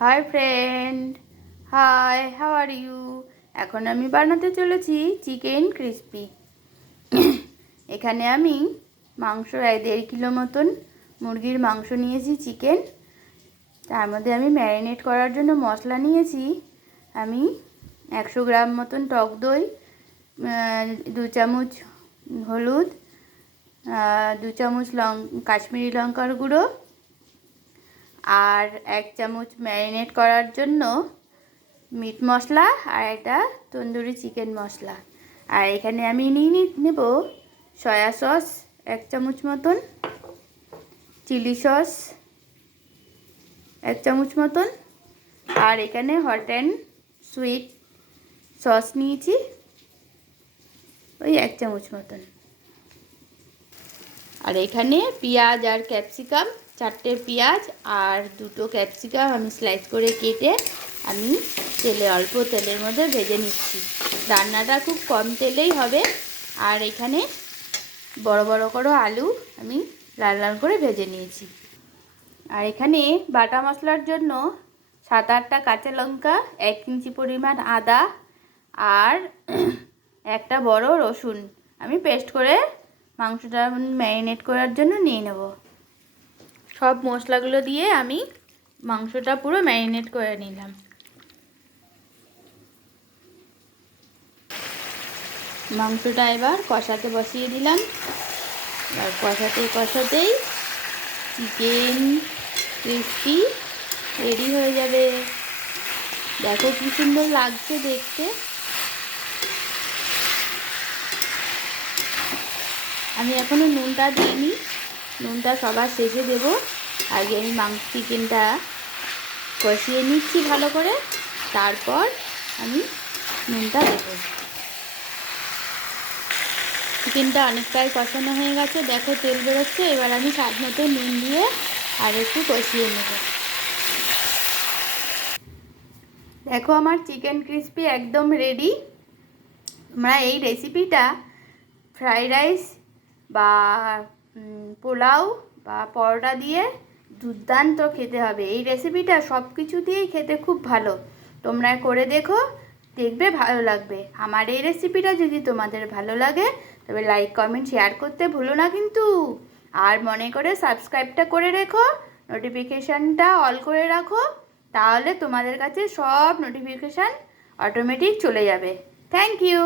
Hi friend hi how are you এখন আমি বানাতে চলেছি চিকেন ক্রিসপি। এখানে আমি মাংস প্রায় দেড় কিলো মতন মুরগির মাংস নিয়েছি চিকেন। তার মধ্যে আমি ম্যারিনেট করার জন্য মশলা নিয়েছি। আমি একশো গ্রাম মতন টক দই দু চামচ হলুদ দু চামচ লং কাশ্মীরি লঙ্কার গুঁড়ো আর এক চামচ ম্যারিনেট করার জন্য মিট মশলা আর একটা তন্দুরি চিকেন মশলা। আর এখানে আমি নিয়ে নেব সয়া সস এক চামচ মতন, চিলি সস এক চামচ মতন, আর এখানে হট অ্যান্ড সুইট সস নিয়েছি ওই এক চামচ মতন। আর এখানে পেঁয়াজ আর ক্যাপসিকাম চারটে পেঁয়াজ আর দুটো ক্যাপসিকাম আমি স্লাইস করে কেটে আমি তেলে, অল্প তেলের মধ্যে ভেজে নিচ্ছি। রান্নাটা খুব কম তেলেই হবে আর এখানে বড় বড় করে আলু আমি লাল লাল করে ভেজে নিয়েছি। আর এখানে বাটা মশলার জন্য সাত আটটা কাঁচা লঙ্কা, এক ইঞ্চি পরিমাণ আদা আর একটা বড় রসুন আমি পেস্ট করে মাংসটা ম্যারিনেট করার জন্য নিয়ে নেব। সব মশলাগুলো দিয়ে আমি মাংসটা পুরো ম্যারিনেট করে নিলাম। মাংসটা এবার কষাতে বসিয়ে দিলাম। আর কষাতে কষাতেই চিকেন ক্রিস্পি রেডি হয়ে যাবে। দেখো কি সুন্দর লাগছে দেখতে। আমি এখনও নুনটা দিইনি। নুনটা সবার শেষে দেব। আগে আমি মাংস চিকেনটা কষিয়ে নিচ্ছি ভালো করে। তারপর আমি নুনটা দেব। চিকেনটা অনেকটাই কষানো হয়ে গেছে। দেখো তেল বেরোচ্ছে। এবার আমি স্বাদ মতো নুন দিয়ে আর একটু কষিয়ে নেব। দেখো আমার চিকেন ক্রিস্পি একদম রেডি। তোমরা এই রেসিপিটা ফ্রাইড রাইস বা পোলাও বা পরোটা দিয়ে দুর্দান্ত খেতে হবে। এই রেসিপিটা সব কিছু দিয়েই খেতে খুব ভালো। তোমরা করে দেখো, দেখবে ভালো লাগবে। আমার এই রেসিপিটা যদি তোমাদের ভালো লাগে, তবে লাইক কমেন্ট শেয়ার করতে ভুলো না কিন্তু। আর মনে করে সাবস্ক্রাইবটা করে রেখো নোটিফিকেশানটা অল করে রাখো, তাহলে তোমাদের কাছে সব নোটিফিকেশান অটোমেটিক চলে যাবে। Thank you